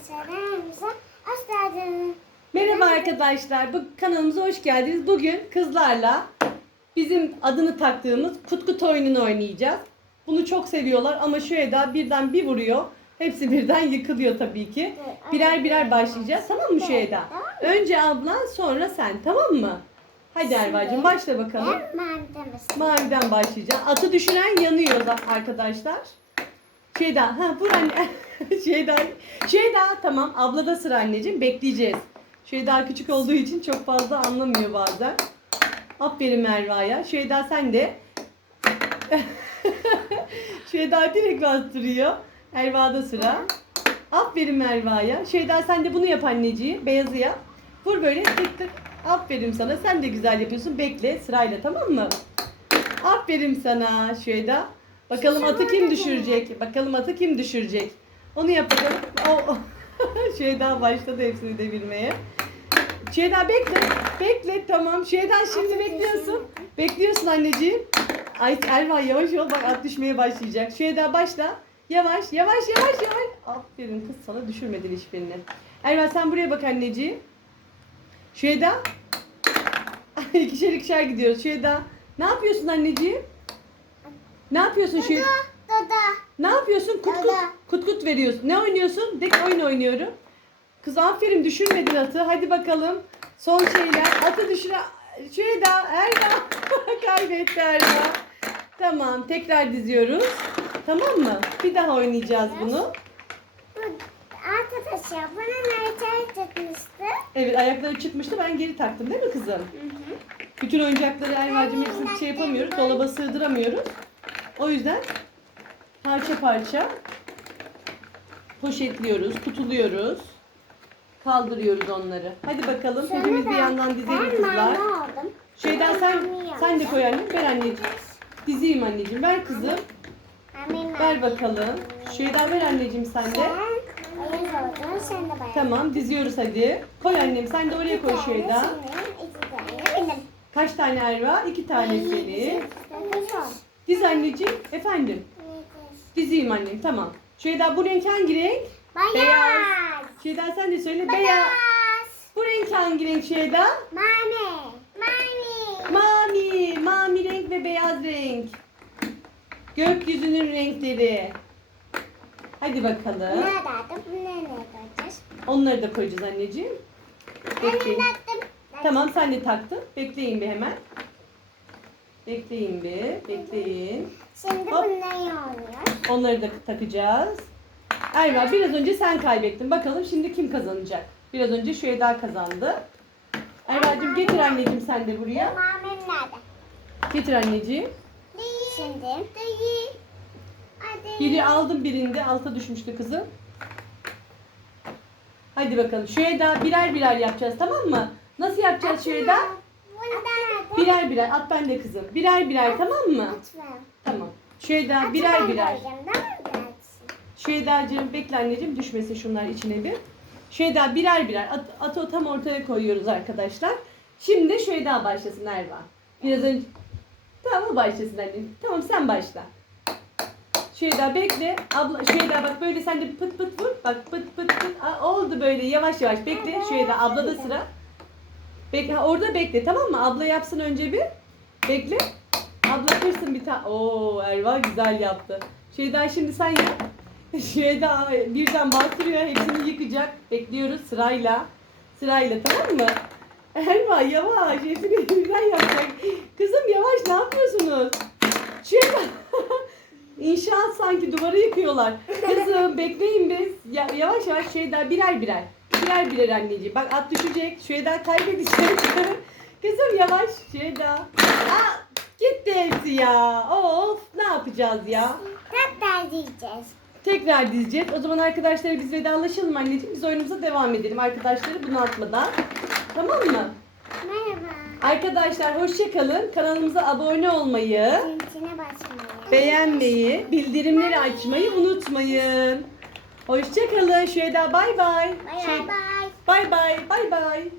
Arkadaşlarımıza hoş geldiniz. Merhaba arkadaşlar. Bu kanalımıza hoş geldiniz. Bugün kızlarla bizim adını taktığımız kutkut oyununu oynayacağız. Bunu çok seviyorlar ama şu Eda birden bir vuruyor. Hepsi birden yıkılıyor tabii ki. Birer birer başlayacağız. Tamam mı şu Eda? Önce ablan sonra sen tamam mı? Hadi Erva'cığım başla bakalım. Ben. Maviden başlayacağız. Atı düşüren yanıyor da arkadaşlar. Şeyda, ha vur anne. Şeyda, Şeyda tamam ablada sıra anneciğim bekleyeceğiz. Şeyda küçük olduğu için çok fazla anlamıyor bazen. Aferin Merva'ya. Şeyda sen de. Şeyda direkt bastırıyor. Erva'da sıra. Aferin Merva'ya. Şeyda sen de bunu yap anneciğim. Beyazı yap. Vur böyle tık tık. Aferin sana. Sen de güzel yapıyorsun. Bekle sırayla tamam mı? Aferin sana Şeyda. Bakalım atı kim düşürecek? Bakalım atı kim düşürecek? Onu yapalım. O, Şeyda başladı hepsini devirmeye. Şeyda bekle. Bekle tamam. Şeyda şimdi bekliyorsun. Bekliyorsun anneciğim. Ay Erva yavaş ol bak at düşmeye başlayacak. Şeyda başla. Yavaş yavaş yavaş yavaş. Aferin kız sana düşürmedin hiçbirini. Erva sen buraya bak anneciğim. Şeyda. ikişer ikişer gidiyoruz. Şeyda. Ne yapıyorsun anneciğim? Ne yapıyorsun Şeyda? Dada. Ne yapıyorsun? Kut kut, Dada. kut kut veriyorsun. Ne oynuyorsun? Dek oyun oynuyorum. Kız aferin düşürmedin atı. Hadi bakalım. Son şeyler. Atı düşür. Şeyda, Erda. Kaybetti Erda. Tamam. Tekrar diziyoruz. Tamam mı? Bir daha oynayacağız bunu. Bu arkadaşlar bana nerede çıkmıştı? Evet ayakları çıkmıştı. Ben geri taktım değil mi kızım? Bütün oyuncakları Erva'cığım hepsini şey yapamıyoruz. Dolaba sığdıramıyoruz. O yüzden parça parça poşetliyoruz, kutuluyoruz. Kaldırıyoruz onları. Hadi bakalım. Sonra Hepimiz bir ben- yandan dizelim ben kızlar. oldum. Şeyden sen sen de koy annem. Ver anneciğim. Dizeyim anneciğim. Ver kızım. Ver bakalım. Şeyden ver anneciğim sen de. Sen oyun oldun sen de bayağı. Tamam diziyoruz hadi. Koy annem. Sen de oraya koy Şeyda. Senin, iki tane benim. Kaç tane Erva? İki tane senin. Dokuz. Diz anneciğim. Efendim. Dizeyim annem. Tamam. Şeyda bu renk hangi renk? Beyaz. Beyaz. Şeyda sen de söyle. Beyaz. Beyaz. Bu renk hangi renk Şeyda? Mami. Mami. Mavi. Mavi renk ve beyaz renk. Gökyüzünün renkleri. Hadi bakalım. Nerede? Bunları ne koyacağız? Onları da koyacağız anneciğim. Bekleyin. Anlattım. Tamam sen de taktın. Bekleyin bir hemen. Bekleyin bir. Bekleyin. Şimdi Hop. bunları oynuyor. Onları da takacağız. Erva biraz önce sen kaybettin. Bakalım şimdi kim kazanacak? Biraz önce Şeyda kazandı. Erva'cığım getir anneciğim sen de buraya. Mami nerede? Getir anneciğim. Şimdi. Değil. Hadi. Biri aldım birinde alta düşmüştü kızım. Hadi bakalım. Şeyda birer birer yapacağız tamam mı? Nasıl yapacağız Şeyda? Bundan. Birer birer. At ben de kızım. Birer birer tamam mı? Tamam. Şeyda birer birer. Şeydacığım bekle anneciğim düşmesin şunlar içine bir. Şeyda birer birer at, atı tam ortaya koyuyoruz arkadaşlar. Şimdi Şeyda başlasın Erva. Biraz önce tamam başlasın anneciğim. Tamam sen başla. Şeyda bekle. Abla Şeyda bak böyle sen de pıt pıt vur. Bak pıt pıt pıt. Aa, oldu böyle yavaş yavaş. Bekle Şeyda abla da sıra. Ha, orada bekle tamam mı? Abla yapsın önce bir. Bekle. Abla kırsın bir tane. Oo Erva güzel yaptı. Şeyda şimdi sen yap. Şeyda birden bastırıyor. Hepsini yıkacak. Bekliyoruz sırayla. Sırayla tamam mı? Erva yavaş. Hepsini birden yapacak. Kızım yavaş ne yapıyorsunuz? Şeyda. İnşaat sanki duvarı yıkıyorlar. Kızım bekleyin biz. Ya, yavaş yavaş Şeyda birer birer. Birer birer anneciğim. Bak at düşecek. Şeyda kaybedecek. Kızım yavaş Şeyda. Aa, gitti hepsi ya. Of ne yapacağız ya? Tekrar diyeceğiz. Tekrar dizeceğiz. O zaman arkadaşlar biz vedalaşalım anneciğim. Biz oyunumuza devam edelim. Arkadaşları bunaltmadan. Tamam mı? Merhaba. Arkadaşlar hoşça kalın. Kanalımıza abone olmayı, basmayı. beğenmeyi, bildirimleri açmayı unutmayın. Hoşça kalın. Şöyle bay bay. Bay bay. Bay bay. Bay bay.